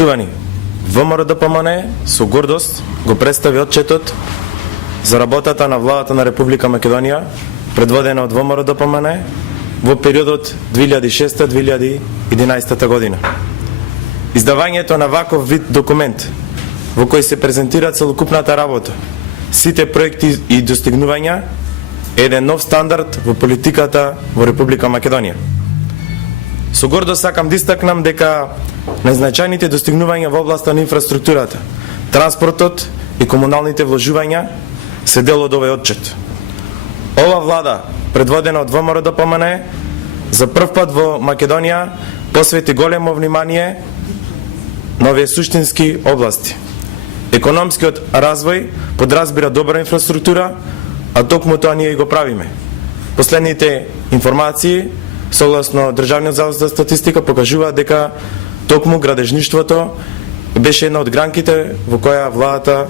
Поштувани, ВМРО-ДПМНЕ со гордост го представи отчетот за работата на владата на Република Македонија, предводена од ВМРО-ДПМНЕ во периодот 2006-2011 година. Издавањето на ваков вид документ во кој се презентира целокупната работа, сите проекти и достигнувања е еден нов стандард во политиката во Република Македонија. Со гордост сакам да истакнам дека најзначајните достигнувања во областа на инфраструктурата, транспортот и комуналните вложувања се дел од овој отчет. Ова влада, предводена од ВМРО-ДПМНЕ, за прв пат во Македонија посвети големо внимание на овие суштински области. Економскиот развој подразбира добра инфраструктура, а токму тоа ние го правиме. Последните информации согласно Државниот завод за статистика покажуваат дека токму градежништвото беше една од гранките во која владата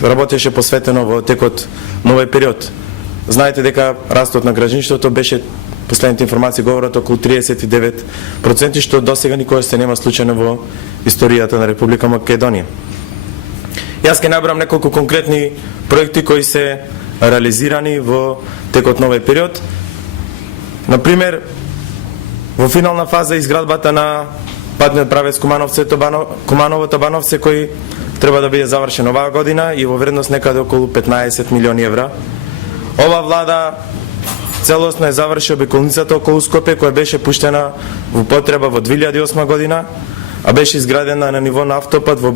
работеше посветено во текот на овој период. Знаете дека растот на градежништвото беше, последните информации говорат, околу 39%, што досега никогаш се нема случајно во историјата на Република Македонија. Јас ќе набрам неколку конкретни проекти кои се реализирани во текот на овој период. Например, во финална фаза изградбата на патниот правец Куманово-Табановце, кој треба да биде завршен оваа година и во вредност некаде околу 15 милиони евра. Ова влада целосно е заврши обиколницата околу Скопје, која беше пуштена во потреба во 2008 година, а беше изградена на ниво на автопат во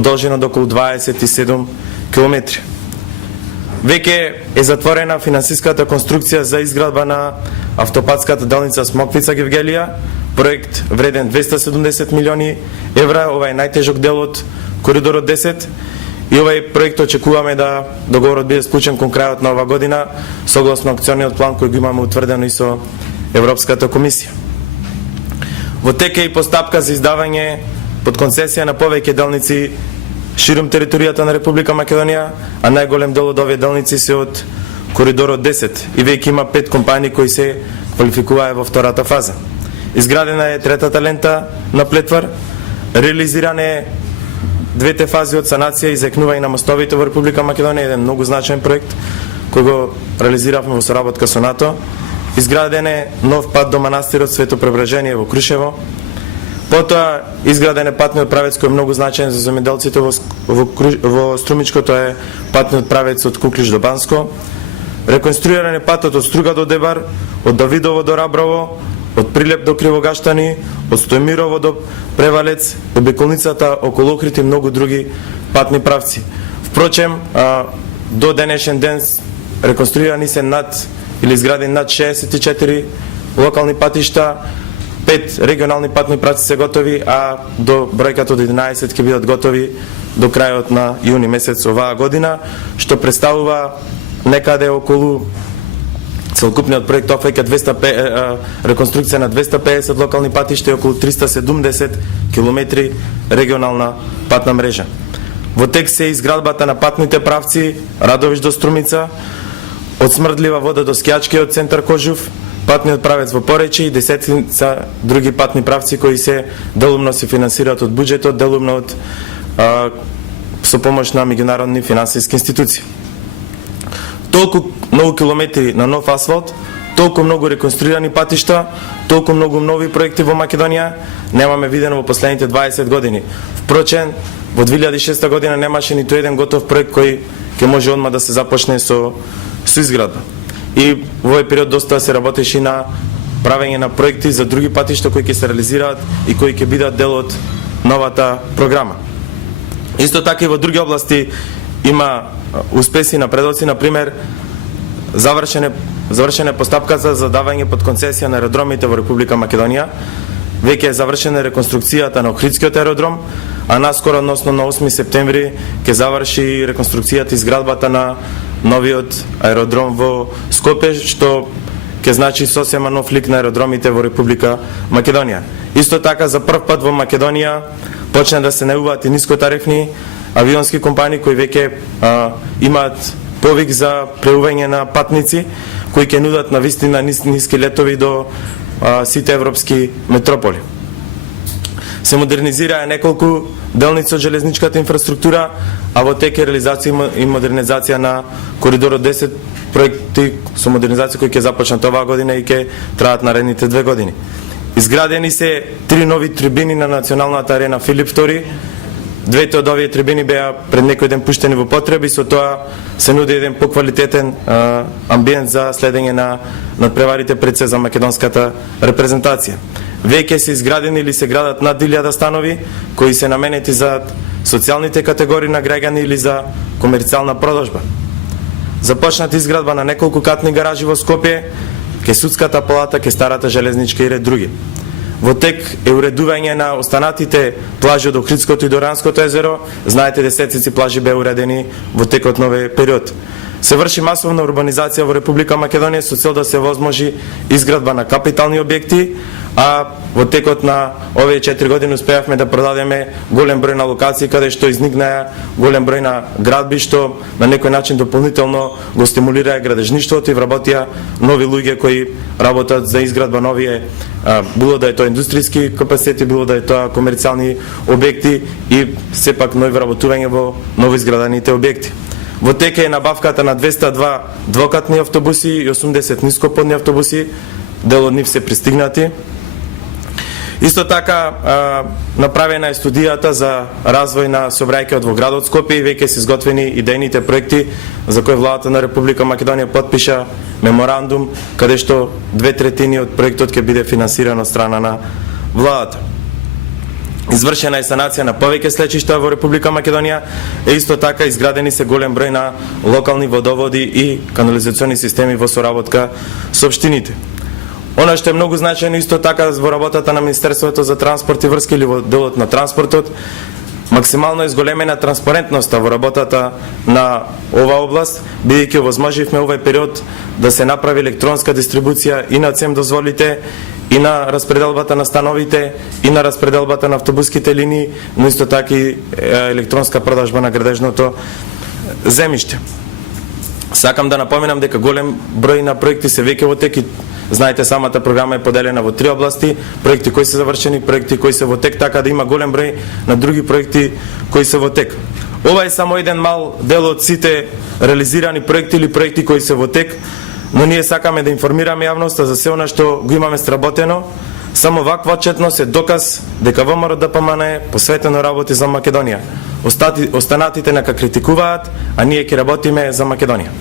должина од околу 27 километри. Веќе е затворена финансиската конструкција за изградба на автопатската делница Смоквица-Гевгелија, проект вреден 270 милиони евра. Ова е најтежок дел од коридорот 10 и овој проект очекуваме да договорот биде склучен кон крајот на оваа година согласно акциониот план кој го имаме утврдено и со Европската комисија. Во тек е и постапка за издавање под концесија на повеќе делници ширум територијата на Република Македонија, а најголем дел од овие делници се од коридорот 10 и веќе има 5 компании кои се квалификуваа во втората фаза. Изградена е третата лента на Плетвар, реализиран е двете фази од санација и заекнување на мостовите во Република Македонија, еден многу значаен проект кој го реализиравме во соработка со НАТО. Изграден е нов пат до манастирот Свето Пребражение во Крушево. Потоа изграден е патниот правец кој е многу значаен за земјоделците во Струмичко, тоа е патниот правец од Куклиш до Банско. Реконструиран е патот од Струга до Дебар, од Давидово до Раброво, од Прилеп до Кривогаштани, од Стојмирово до Превалец, обиколницата околу Охрид и многу други патни правци. Впрочем, до денешен ден реконструирани се или изградени над 64 локални патишта, 5 регионални патни правци се готови, а до бројката од 11 ќе бидат готови до крајот на јуни месец оваа година, што представува некаде околу целокупниот проект офаќа реконструкција на 250 локални патишта и околу 370 километри регионална патна мрежа. Во тек се изградбата на патните правци Радовиш до Струмица, од Смрдлива вода до Скијачки од центар Кожув, патниот правец во Порече и десетица други патни правци кои се делумно се финансираат од буџетот, делумно од со помош на меѓународни финансиски институции. Толку многу километри на нов асфалт, толку многу реконструирани патишта, толку многу нови проекти во Македонија немаме видено во последните 20 години. Впрочем, во 2006 година немаше ниту еден готов проект кој ќе може одма да се започне со изградба. И во овој период доста се работеше на правење на проекти за други патишта кои ќе се реализираат и кои ќе бидат дел од новата програма. Исто така и во други области има успеси и напредоци, например завршена е постапката за давање под концесија на аеродромите во Република Македонија. Веќе е завршена реконструкцијата на Охридскиот аеродром, а наскоро, односно на 8 септември, ќе заврши реконструкцијата и изградбата на новиот аеродром во Скопје, што ќе значи сосема нов лик на аеродромите во Република Македонија. Исто така, за прв пат во Македонија почна да се најавуваат и нискотарифни авионски компании кои веќе имаат повик за преување на патници, кои ќе нудат на вистина ниски летови до сите европски метрополи. Се модернизираа неколку делници од железничката инфраструктура, а во тек е реализација и модернизација на коридорот 10, проекти со модернизација кои ќе започнат оваа година и ќе траат наредните 2 години. Изградени се 3 нови трибини на националната арена Филип II. Двете од овие трибини беа пред некој ден пуштени во потреба и со тоа се нуди еден поквалитетен амбиент за следење на надпреварите пред се за македонската репрезентација. Веќе се изградени или се градат над 1000 станови кои се наменети за социјалните категории на граѓани или за комерцијална продажба. Започнат изградба на неколку катни гаражи во Скопје, ке судската палата, ке старата железничка и ред други. Во тек е уредување на останатите плажи од Охридското и Доранското езеро. Знаете, десетици плажи беа уредени во текот на овој период. Се врши масовна урбанизација во Република Македонија со цел да се возможи изградба на капитални објекти, а во текот на овие 4 години успеавме да продадеме голем број на локации каде што изникнаа голем број на градби што на некој начин дополнително го стимулираа градежништвото и вработија нови луѓе кои работат за изградба на овие било да е тоа индустријски капацитети, било да е тоа комерцијални објекти и сепак нови вработување во новоизградените објекти. Во тек е набавката на 202 двокатни автобуси и 80 нископодни автобуси, дел од нив се пристигнати. Исто така направена е студијата за развој на сообраќајот во градот Скопје и веќе се изготвени идејните проекти за кои владата на Република Македонија потпиша меморандум каде што 2/3 од проектот ќе биде финансиран од страна на владата. Извршена е санација на повеќе слечишта во Република Македонија, и исто така изградени се голем број на локални водоводи и канализациони системи во соработка со општините. Она што е многу значајно исто така во работата на Министерството за транспорт и врски или во делот на транспортот, максимално изголемена транспарентноста во работата на оваа област, бидејќи овозможивме овој период да се направи електронска дистрибуција и на ЦЕМ дозволите, и на распределбата на становите, и на распределбата на автобуските линии, но исто така и електронска продажба на градежното земјиште. Сакам да напоменам дека голем број на проекти се веќе во тек и знаете, самата програма е поделена во 3 области, проекти кои се завршени, проекти кои се во тек, така да има голем број на други проекти кои се во тек. Ова е само еден мал дел од сите реализирани проекти или проекти кои се во тек, но ние сакаме да информираме јавноста за се она што го имаме сработено. Само ваква отчетност е доказ дека ВМРО ДПМН е посветено работи за Македонија. Останатите нека критикуваат, а ние ќе работиме за Македонија.